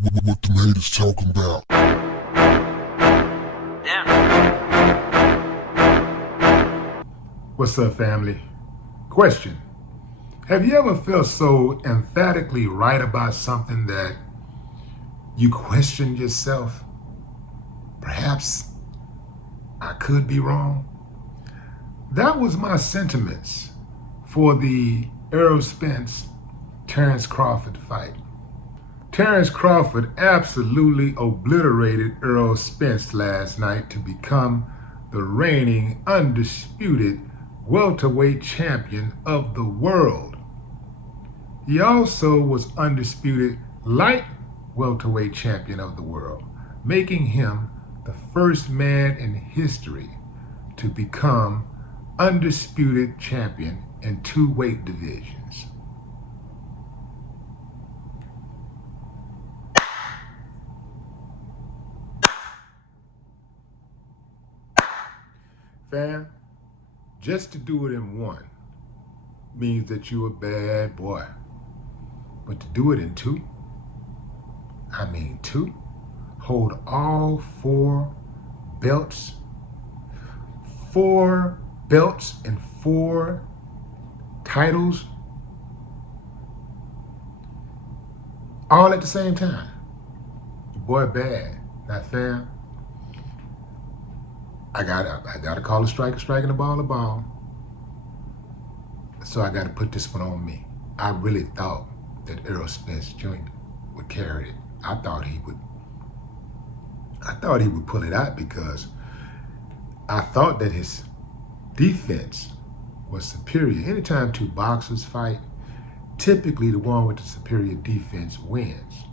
What the haters talking about? What's up, family? Question. Have you ever felt so emphatically right about something that you questioned yourself? Perhaps I could be wrong. That was my sentiments for the Errol Spence Terrence Crawford fight. Terrence Crawford absolutely obliterated Errol Spence last night to become the reigning undisputed welterweight champion of the world. He also was undisputed light welterweight champion of the world, making him the first man in history to become undisputed champion in two weight divisions. Fam, just to do it in one means that you're a bad boy. But to do it in two, hold all four belts and four titles all at the same time. Your boy bad. Now, fam, I gotta call a strike and a ball a ball. So I gotta put this one on me. I really thought that Errol Spence Jr. would carry it. I thought he would pull it out because I thought that his defense was superior. Anytime two boxers fight, typically the one with the superior defense wins.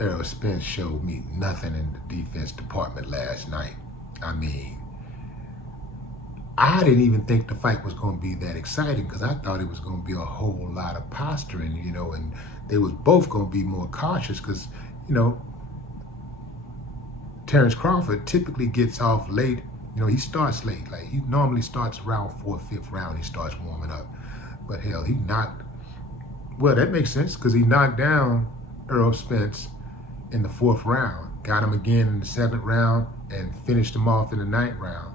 Errol Spence showed me nothing in the defense department last night. I didn't even think the fight was going to be that exciting because I thought it was going to be a whole lot of posturing, and they was both going to be more cautious because, Terrence Crawford typically gets off late. He starts late. Like, he normally starts around 4th, 5th round. He starts warming up. But hell, that makes sense because he knocked down Errol Spence in the 4th round, got him again in the 7th round, and finished him off in the 9th round.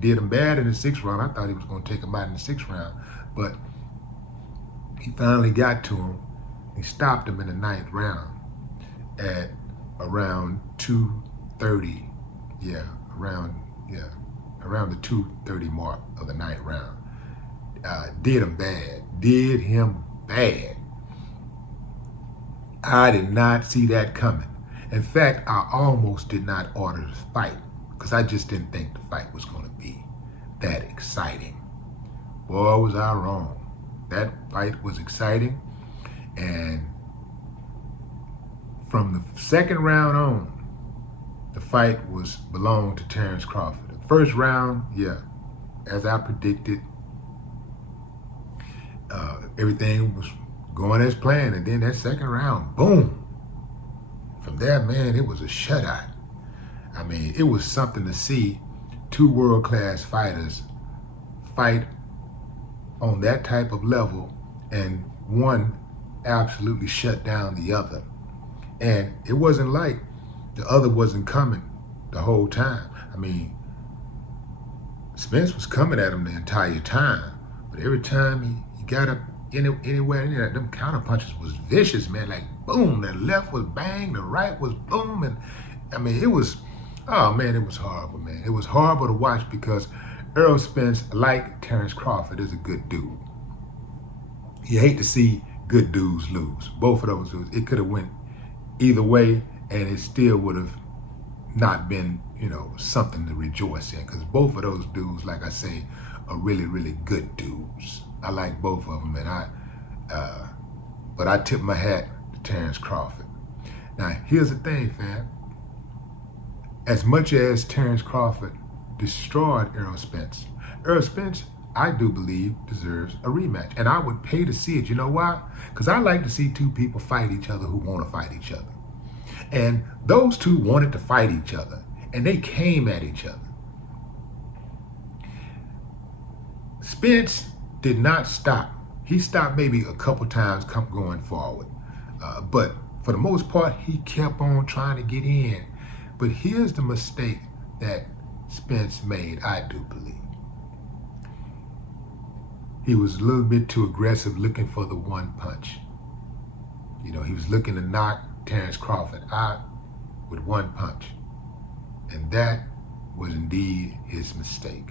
Did him bad in the 6th round. I thought he was going to take him out in the 6th round, but he finally got to him. He stopped him in the 9th round at around 2:30. Around the 2:30 mark of the 9th round. Did him bad. I did not see that coming. In fact, I almost did not order the fight because I just didn't think the fight was going to be that exciting. Boy, was I wrong. That fight was exciting, and from the 2nd round on, the fight belonged to Terrence Crawford. The 1st round, as I predicted, everything was going as planned, and then that 2nd round, boom. From there, man, it was a shutout. It was something to see two world-class fighters fight on that type of level, and one absolutely shut down the other. And it wasn't like the other wasn't coming the whole time. Spence was coming at him the entire time, but every time he got up anywhere in there, them counter punches was vicious, man. Like, boom, the left was bang, the right was boom, and it was horrible, man. It was horrible to watch because Errol Spence, like Terrence Crawford, is a good dude. You hate to see good dudes lose. Both of those dudes, it could have went either way, and it still would have not been, something to rejoice in because both of those dudes, like I say, are really, really good dudes. I like both of them, and but I tip my hat to Terrence Crawford. Now, here's the thing, fam. As much as Terrence Crawford destroyed Errol Spence, I do believe, deserves a rematch. And I would pay to see it. You know why? Because I like to see two people fight each other who want to fight each other. And those two wanted to fight each other, and they came at each other. Spence did not stop. He stopped maybe a couple times going forward. But for the most part, he kept on trying to get in. But here's the mistake that Spence made, I do believe. He was a little bit too aggressive looking for the one punch. You know, he was looking to knock Terrence Crawford out with one punch. And that was indeed his mistake.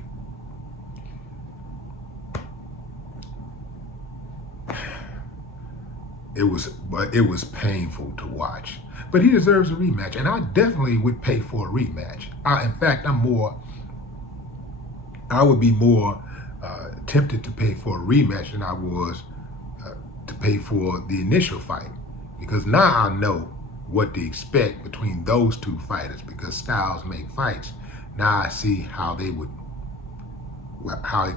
It was painful to watch. But he deserves a rematch, and I definitely would pay for a rematch. In fact, I would be more tempted to pay for a rematch than I was to pay for the initial fight, because now I know what to expect between those two fighters, because styles make fights. Now I see how it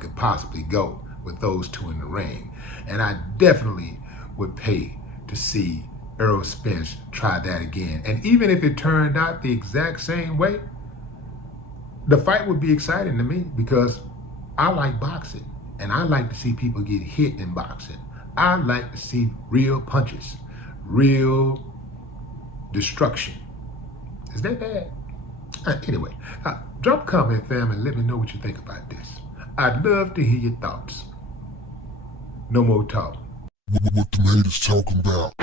could possibly go with those two in the ring, and I definitely would pay to see Errol Spence try that again. And even if it turned out the exact same way, the fight would be exciting to me, because I like boxing and I like to see people get hit in boxing. I like to see real punches, real destruction. Is that bad? Anyway, drop a comment, fam, and let me know what you think about this. I'd love to hear your thoughts. No more talk. What the haters talking about?